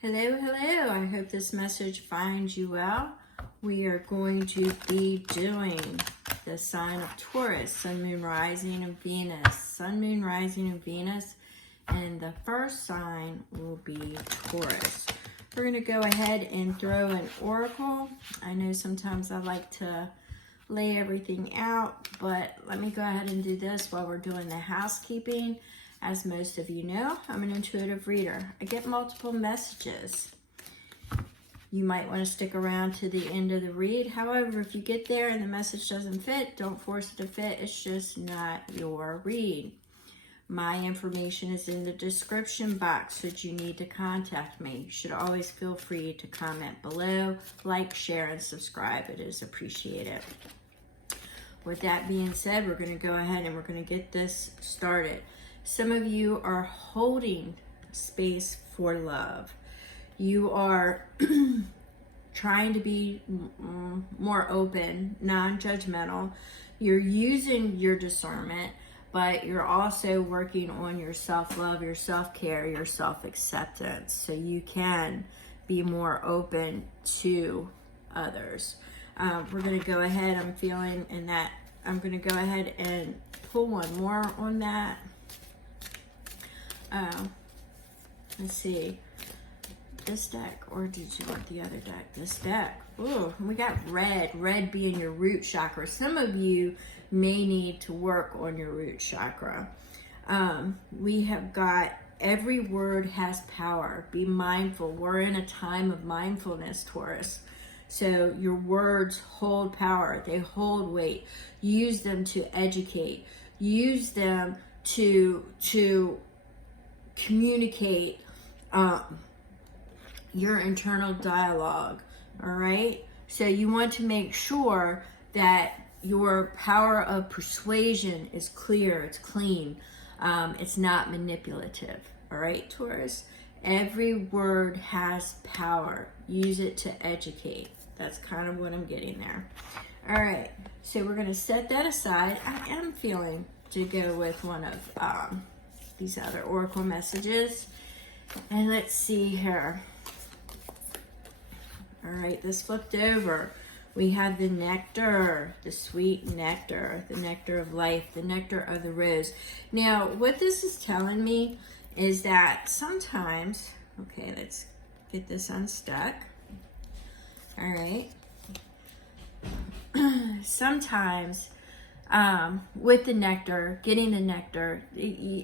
Hello, hello. I hope this message finds you well. We are going to be doing the sign of Taurus, Sun, Moon, Rising, and Venus. Sun, Moon, Rising, and Venus. And the first sign will be Taurus. We're going to go ahead and throw an oracle. I know sometimes I like to lay everything out, but let me go ahead and do this while we're doing the housekeeping. As most of you know, I'm an intuitive reader. I get multiple messages. You might want to stick around to the end of the read. However, if you get there and the message doesn't fit, don't force it to fit. It's just not your read. My information is in the description box should you need to contact me. You should always feel free to comment below, like, share, and subscribe. It is appreciated. With that being said, we're going to go ahead and we're going to get this started. Some of you are holding space for love. You are trying to be more open, non-judgmental. You're using your discernment, but you're also working on your self-love, your self-care, your self-acceptance, so you can be more open to others. We're going to go ahead, I'm feeling in that, I'm going to go ahead and pull one more on that. Let's see, this deck, or did you want the other deck? This deck. Ooh, we got red being your root chakra. Some of you may need to work on your root chakra. We have got every word has power. Be mindful. We're in a time of mindfulness, Taurus. So your words hold power. They hold weight. Use them to educate. Use them to communicate your internal dialogue. All right, so you want to make sure that your power of persuasion is clear, it's clean, it's not manipulative. All right, Taurus, every word has power. Use it to educate. That's kind of what I'm getting there. All right, so we're going to set that aside. I am feeling to go with one of these other oracle messages, and let's see here. All right, this flipped over. We have the nectar, the sweet nectar, the nectar of life, the nectar of the rose. Now, what this is telling me is that sometimes, okay, let's get this unstuck. All right. Sometimes with the nectar, getting the nectar,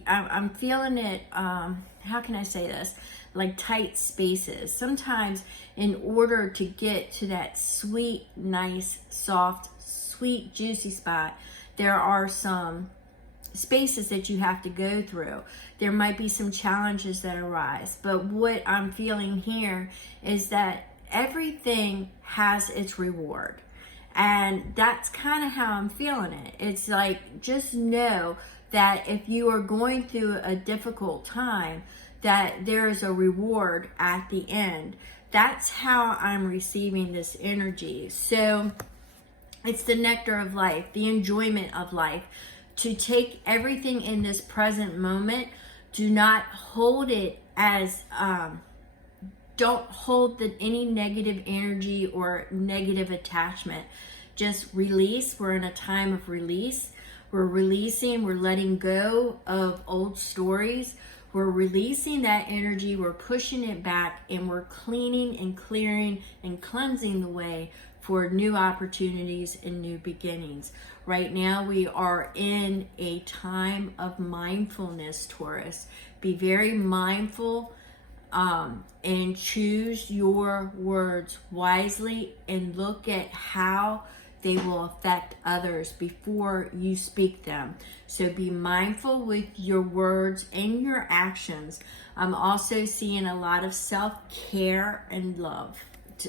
I'm feeling it, how can I say this? Like tight spaces. Sometimes in order to get to that sweet, nice, soft, sweet, juicy spot, there are some spaces that you have to go through. There might be some challenges that arise, but what I'm feeling here is that everything has its reward. And that's kind of how I'm feeling it. It's like, just know that if you are going through a difficult time, that there is a reward at the end. That's how I'm receiving this energy. So it's the nectar of life, the enjoyment of life. To take everything in this present moment, do not hold it as, don't hold any negative energy or negative attachment. Just release. We're in a time of release. We're releasing, we're letting go of old stories. We're releasing that energy, we're pushing it back, and we're cleaning and clearing and cleansing the way for new opportunities and new beginnings. Right now, we are in a time of mindfulness, Taurus. Be very mindful and choose your words wisely and look at how they will affect others before you speak them. So be mindful with your words and your actions. I'm also seeing a lot of self-care and love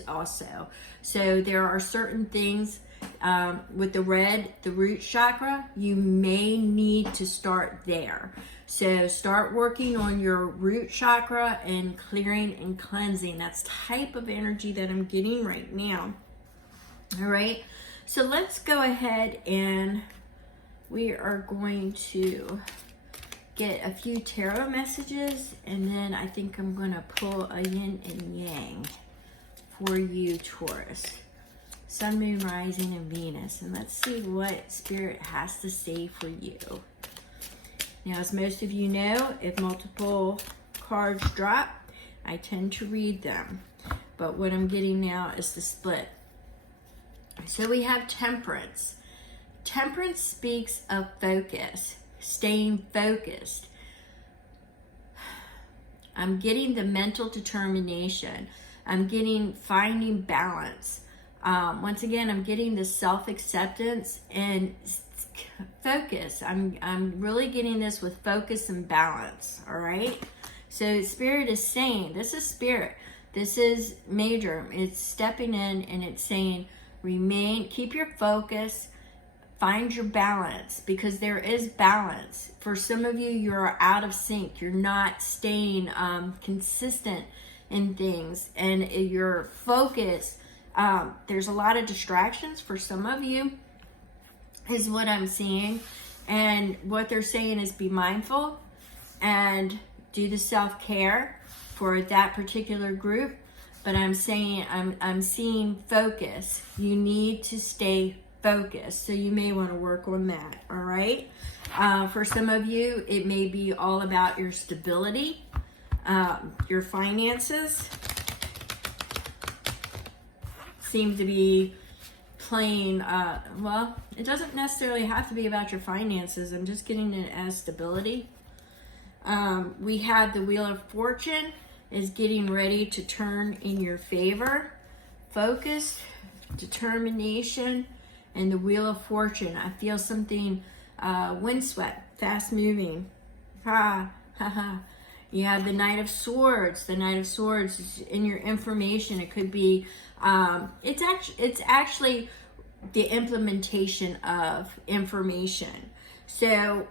also. So there are certain things with the red, the root chakra, you may need to start there. So start working on your root chakra and clearing and cleansing. That's type of energy that I'm getting right now. All right. So let's go ahead and we are going to get a few tarot messages, and then I think I'm going to pull a yin and yang for you, Taurus. Sun, Moon, Rising, and Venus. And let's see what Spirit has to say for you. Now, as most of you know, if multiple cards drop, I tend to read them. But what I'm getting now is the split. So we have Temperance. Temperance speaks of focus, staying focused. I'm getting the mental determination. I'm getting finding balance. Once again, I'm getting the self-acceptance and focus. I'm really getting this with focus and balance, all right? So Spirit is saying, this is Spirit. This is major. It's stepping in and it's saying, remain, keep your focus, find your balance, because there is balance. For some of you, you're out of sync. You're not staying consistent in things, and your focus, there's a lot of distractions for some of you, is what I'm seeing. And what they're saying is be mindful and do the self-care for that particular group. But I'm saying, I'm seeing focus. You need to stay focused. So you may want to work on that, all right? For some of you, it may be all about your stability, your finances seem to be playing, well, it doesn't necessarily have to be about your finances. I'm just getting it as stability. We have the Wheel of Fortune is getting ready to turn in your favor. Focus, determination, and the Wheel of Fortune. I feel something windswept, fast moving. Ha, ha, ha. You have the Knight of Swords. The Knight of Swords is in your information. It could be, it's actually the implementation of information. So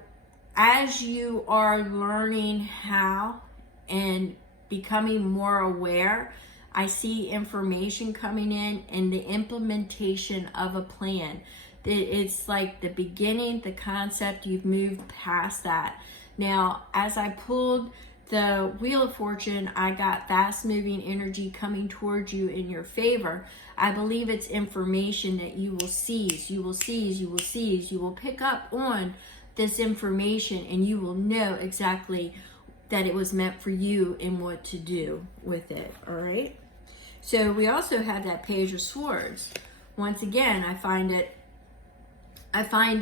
as you are learning how and becoming more aware, I see information coming in and the implementation of a plan. It's like the beginning, the concept, you've moved past that. Now, as I pulled the Wheel of Fortune, I got fast moving energy coming towards you in your favor. I believe it's information that you will seize, you will seize, you will seize. You will pick up on this information and you will know exactly that it was meant for you and what to do with it, all right? So we also have that Page of Swords. Once again, I find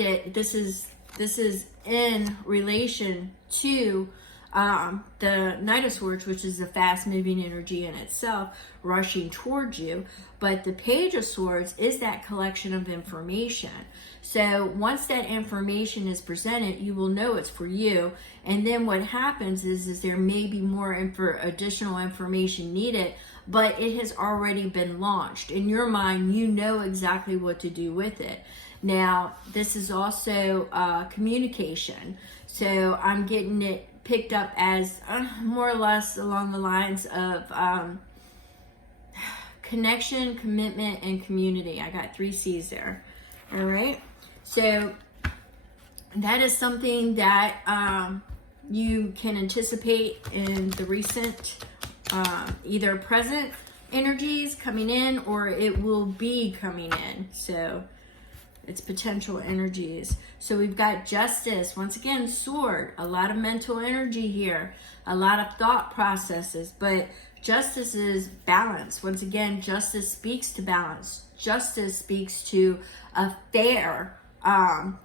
it, this is in relation to the Knight of Swords, which is a fast moving energy in itself, rushing towards you. But the Page of Swords is that collection of information. So once that information is presented, you will know it's for you. And then what happens is there may be more additional information needed, but it has already been launched. In your mind, you know exactly what to do with it. Now, this is also communication. So I'm getting it picked up as more or less along the lines of connection, commitment, and community. I got 3 C's there. All right. So that is something that you can anticipate in the recent, either present energies coming in, or it will be coming in. So it's potential energies. So we've got Justice. Once again, Sword. A lot of mental energy here. A lot of thought processes. But Justice is balance. Once again, Justice speaks to balance. Justice speaks to a fair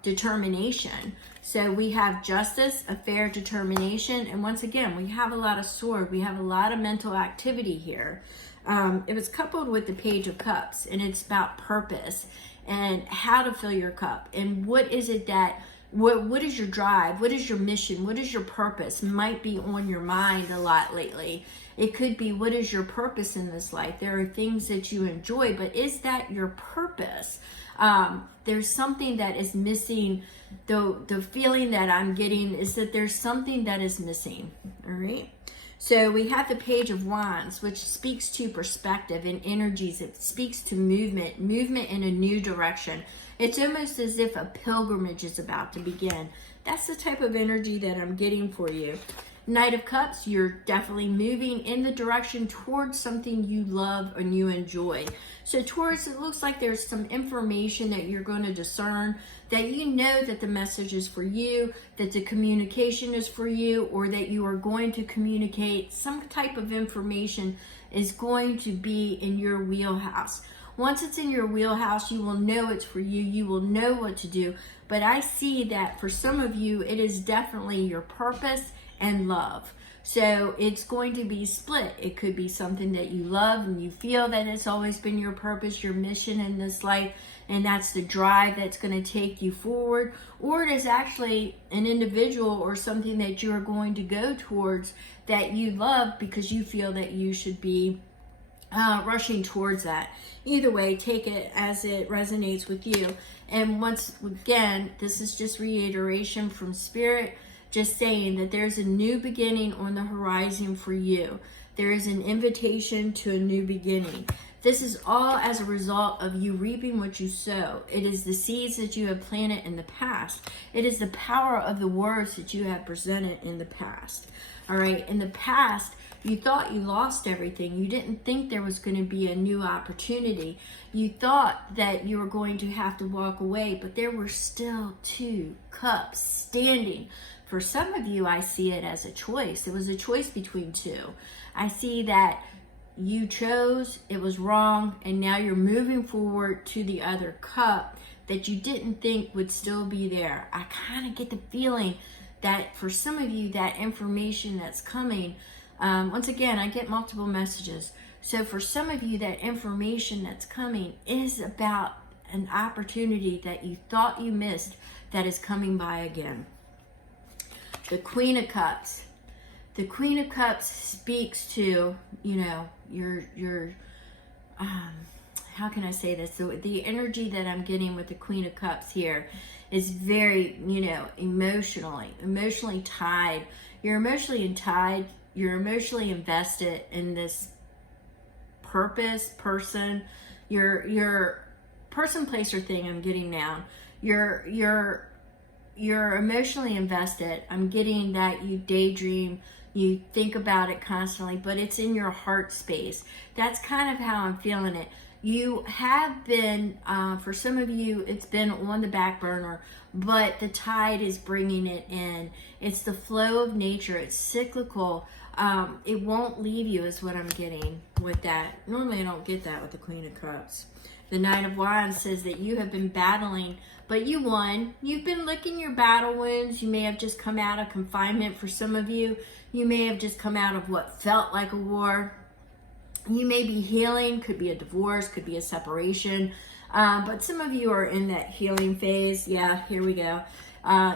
determination. So we have Justice, a fair determination. And once again, we have a lot of Sword. We have a lot of mental activity here. It was coupled with the Page of Cups. And it's about purpose and how to fill your cup, and what is it that, what is your drive, what is your mission, what is your purpose, might be on your mind a lot lately. It could be, what is your purpose in this life? There are things that you enjoy, but is that your purpose? There's something that is missing. The feeling that I'm getting is that there's something that is missing, all right? So we have the Page of Wands, which speaks to perspective and energies. It speaks to movement in a new direction. It's almost as if a pilgrimage is about to begin. That's the type of energy that I'm getting for you. Knight of Cups, you're definitely moving in the direction towards something you love and you enjoy. So Taurus, it looks like there's some information that you're going to discern, that you know that the message is for you, that the communication is for you, or that you are going to communicate some type of information is going to be in your wheelhouse. Once it's in your wheelhouse, you will know it's for you. You will know what to do. But I see that for some of you, it is definitely your purpose and love. So it's going to be split. It could be something that you love and you feel that it's always been your purpose, your mission in this life, and that's the drive that's going to take you forward. Or it is actually an individual or something that you're going to go towards that you love because you feel that you should be rushing towards that. Either way, take it as it resonates with you. And once again, this is just reiteration from Spirit, just saying that there's a new beginning on the horizon for you. There is an invitation to a new beginning. This is all as a result of you reaping what you sow. It is the seeds that you have planted in the past. It is the power of the words that you have presented in the past. All right, in the past, you thought you lost everything. You didn't think there was going to be a new opportunity. You thought that you were going to have to walk away, but there were still 2 cups standing. For some of you, I see it as a choice. It was a choice between 2. I see that you chose, it was wrong, and now you're moving forward to the other cup that you didn't think would still be there. I kind of get the feeling that for some of you, that information that's coming, once again, I get multiple messages. So for some of you, that information that's coming is about an opportunity that you thought you missed that is coming by again. The Queen of Cups. The Queen of Cups speaks to, you know, your how can I say this? So the energy that I'm getting with the Queen of Cups here is very, you know, emotionally tied. You're emotionally tied. You're emotionally invested in this purpose, person, your person, place, or thing. I'm getting now. You're emotionally invested. I'm getting that you daydream, you think about it constantly, but it's in your heart space. That's kind of how I'm feeling it. You have been, for some of you, it's been on the back burner, but the tide is bringing it in. It's the flow of nature. It's cyclical. It won't leave you is what I'm getting with that. Normally I don't get that with the Queen of Cups. The Knight of Wands says that you have been battling, but you won. You've been licking your battle wounds. You may have just come out of confinement for some of you. You may have just come out of what felt like a war. You may be healing. Could be a divorce, could be a separation. But some of you are in that healing phase. Yeah, here we go.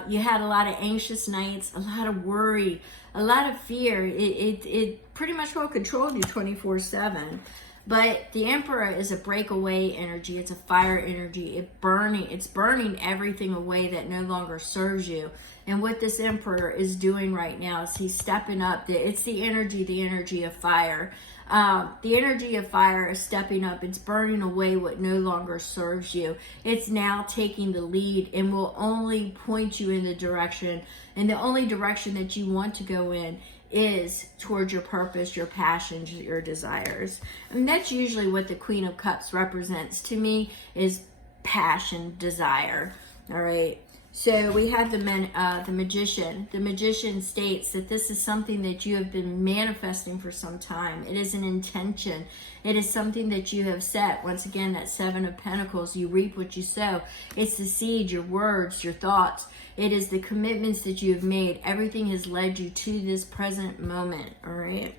You had a lot of anxious nights, a lot of worry, a lot of fear. It pretty much will control you 24/7. But the Emperor is a breakaway energy. It's a fire energy. It's burning everything away that no longer serves you. And what this Emperor is doing right now is he's stepping up. It's the energy of fire. The energy of fire is stepping up. It's burning away what no longer serves you. It's now taking the lead and will only point you in the direction. And the only direction that you want to go in is towards your purpose, your passions, your desires. And that's usually what the Queen of Cups represents to me, is passion, desire. All right. So we have the Magician. The Magician states that this is something that you have been manifesting for some time. It is an intention. It is something that you have set. Once again, that 7 of Pentacles, you reap what you sow. It's the seed, your words, your thoughts. It is the commitments that you have made. Everything has led you to this present moment, all right?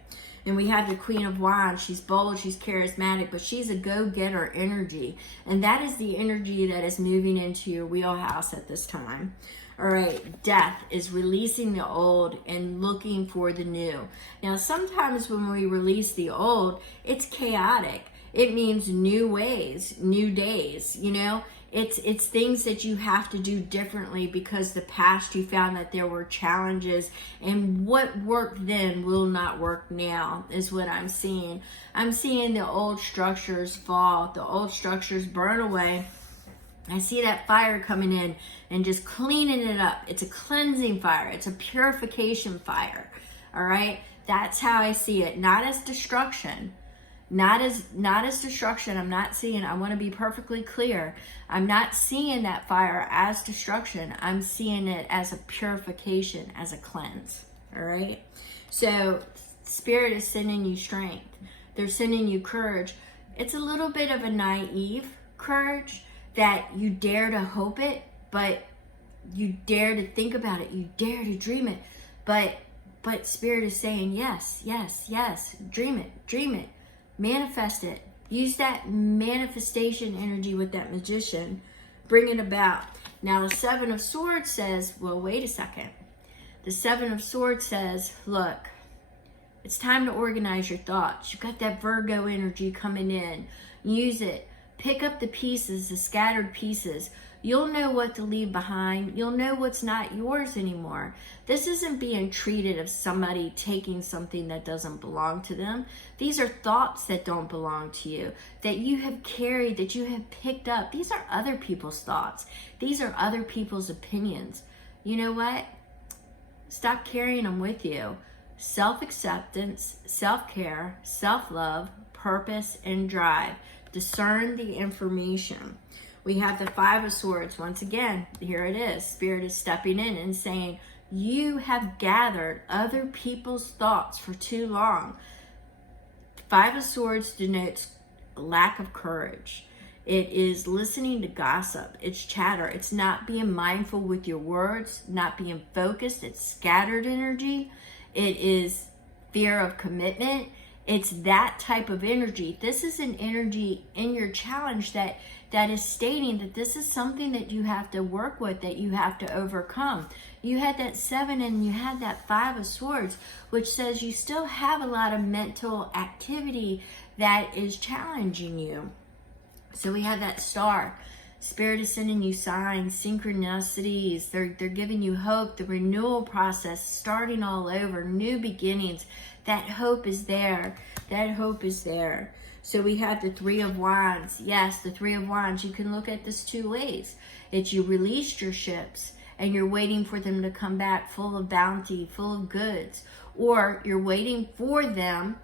And we have the Queen of Wands. She's bold, she's charismatic, but she's a go-getter energy. And that is the energy that is moving into your wheelhouse at this time. All right, Death is releasing the old and looking for the new. Now, sometimes when we release the old, it's chaotic. It means new ways, new days, you know? It's things that you have to do differently because the past you found that there were challenges, and what worked then will not work now is what I'm seeing. I'm seeing the old structures fall, the old structures burn away, I see that fire coming in and just cleaning it up. It's a cleansing fire. It's a purification fire. All right? That's how I see it. Not as destruction. Not as destruction. I'm not seeing, I want to be perfectly clear. I'm not seeing that fire as destruction. I'm seeing it as a purification, as a cleanse. All right? So Spirit is sending you strength. They're sending you courage. It's a little bit of a naive courage, that you dare to hope it, but you dare to think about it, you dare to dream it, but Spirit is saying yes, yes, yes, dream it, manifest it. Use that manifestation energy with that magician, bring it about. Now the Seven of Swords says, well, wait a second. The Seven of Swords says, look, it's time to organize your thoughts. You've got that Virgo energy coming in. Use it. Pick up the pieces, the scattered pieces. You'll know what to leave behind. You'll know what's not yours anymore. This isn't being treated as somebody taking something that doesn't belong to them. These are thoughts that don't belong to you, that you have carried, that you have picked up. These are other people's thoughts. These are other people's opinions. You know what? Stop carrying them with you. Self-acceptance, self-care, self-love, purpose, and drive. Discern the information. We have the Five of Swords. Once again, here it is. Spirit is stepping in and saying, you have gathered other people's thoughts for too long. Five of Swords denotes lack of courage. It is listening to gossip. It's chatter. It's not being mindful with your words, not being focused. It's scattered energy. It is fear of commitment. It's that type of energy. This is an energy in your challenge that is stating that this is something that you have to work with, that you have to overcome. You had that 7 and you had that 5 of Swords, which says you still have a lot of mental activity that is challenging you. So we have that Star. Spirit is sending you signs, synchronicities. They're giving you hope, the renewal process, starting all over, new beginnings. That hope is there. That hope is there. So we have the Three of Wands. Yes, the Three of Wands. You can look at this two ways. It's you released your ships and you're waiting for them to come back full of bounty, full of goods. Or you're waiting for them.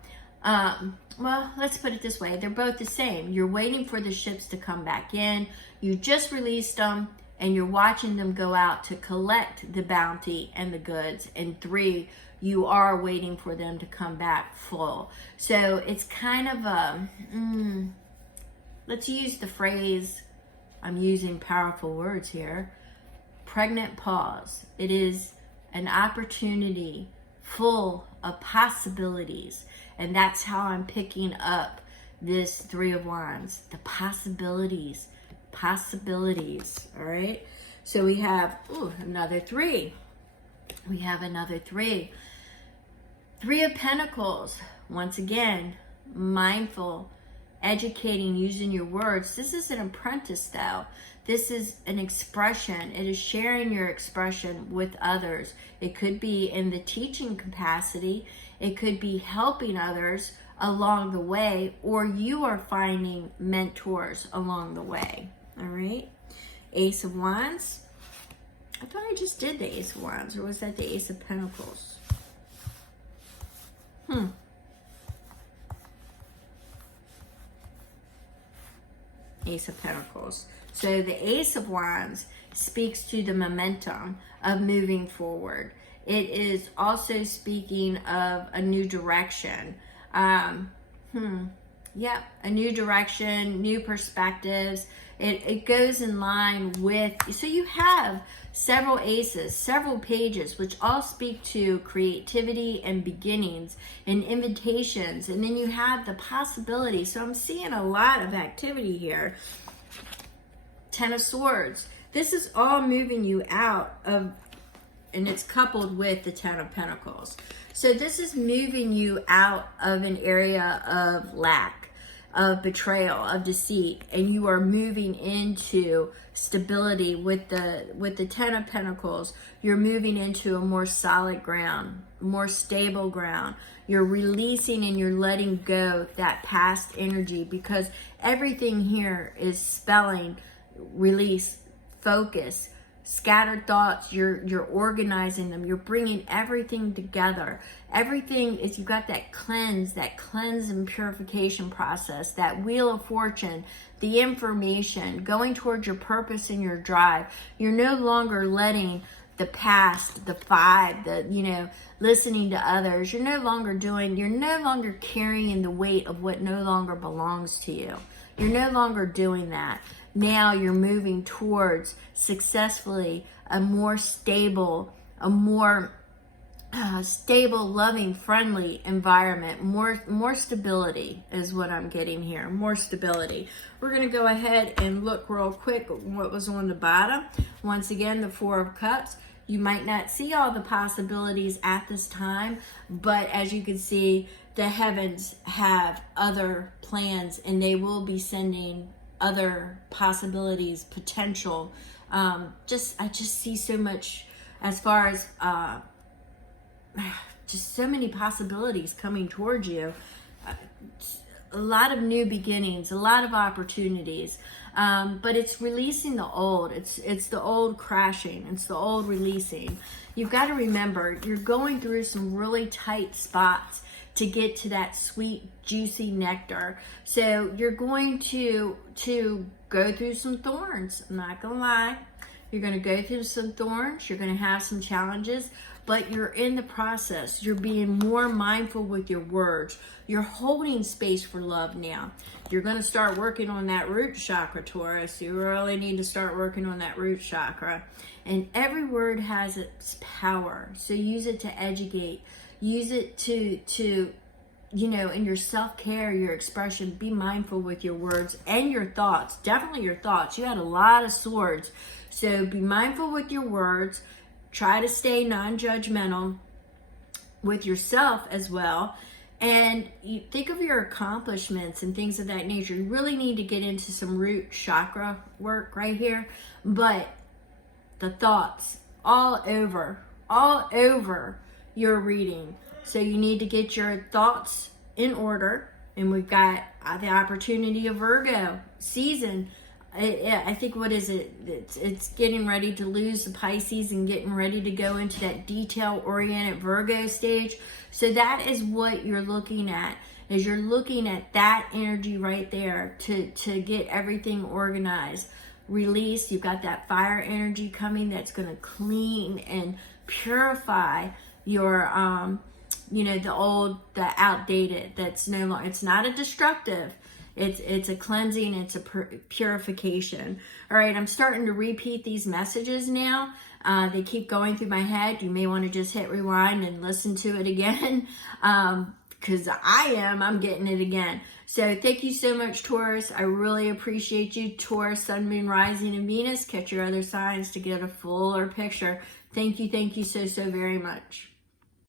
Well, let's put it this way. They're both the same. You're waiting for the ships to come back in. You just released them and you're watching them go out to collect the bounty and the goods. And 3, you are waiting for them to come back full. So it's kind of a, let's use the phrase, I'm using powerful words here, pregnant pause. It is an opportunity full of possibilities. And that's how I'm picking up this Three of Wands. The possibilities, all right? So we have, another 3. We have another 3. 3 of Pentacles. Once again, mindful, educating, using your words. This is an apprentice though. This is an expression. It is sharing your expression with others. It could be in the teaching capacity. It could be helping others along the way, or you are finding mentors along the way. All right. Ace of Wands. I thought I just did the Ace of Wands, or was that the Ace of Pentacles? Ace of Pentacles. So the Ace of Wands speaks to the momentum of moving forward. It is also speaking of a new direction. Yeah, a new direction, new perspectives. It goes in line with, so you have several aces, several pages, which all speak to creativity and beginnings and invitations. And then you have the possibility. So I'm seeing a lot of activity here. 10 of Swords. This is all moving you out of, and it's coupled with the 10 of Pentacles. So this is moving you out of an area of lack, of betrayal, of deceit, and you are moving into stability with the 10 of Pentacles. You're moving into a more solid ground, more stable ground. You're releasing and you're letting go that past energy, because everything here is spelling release, focus, scattered thoughts, you're organizing them, you're bringing everything together. Everything is, you've got that cleanse and purification process, that wheel of fortune, the information, going towards your purpose and your drive. You're no longer letting the past, the five, listening to others. You're no longer carrying the weight of what no longer belongs to you. You're no longer doing that. Now you're moving towards successfully a more stable, loving, friendly environment. More stability is what I'm getting here. More stability. We're going to go ahead and look real quick at what was on the bottom. Once again, the Four of Cups. You might not see all the possibilities at this time, but as you can see, the heavens have other plans, and they will be sending other possibilities, potential. I just see so much as far as just so many possibilities coming towards you. A lot of new beginnings, a lot of opportunities, but it's releasing the old. It's the old crashing. It's the old releasing. You've got to remember, you're going through some really tight spots to get to that sweet, juicy nectar. So you're going to go through some thorns. I'm not gonna lie. You're gonna go through some thorns. You're gonna have some challenges, but you're in the process. You're being more mindful with your words. You're holding space for love now. You're gonna start working on that root chakra, Taurus. You really need to start working on that root chakra. And every word has its power. So use it to educate. Use it to in your self-care, your expression. Be mindful with your words and your thoughts. Definitely your thoughts. You had a lot of swords. So be mindful with your words. Try to stay non-judgmental with yourself as well. And you think of your accomplishments and things of that nature. You really need to get into some root chakra work right here. But the thoughts all over your reading. So you need to get your thoughts in order. And we've got the opportunity of Virgo season. I think, what is it? It's getting ready to lose the Pisces and getting ready to go into that detail-oriented Virgo stage. So that is what you're looking at, is you're looking at that energy right there to get everything organized. Release. You've got that fire energy coming that's going to clean and purify your the old, the outdated. That's no longer, it's not a destructive, it's a cleansing, it's a purification. All right, I'm starting to repeat these messages now. They keep going through my head. You may want to just hit rewind and listen to it again, because I'm getting it again. So thank you so much, Taurus. I really appreciate you. Taurus, Sun, Moon, Rising, and Venus. Catch your other signs to get a fuller picture. Thank you so very much.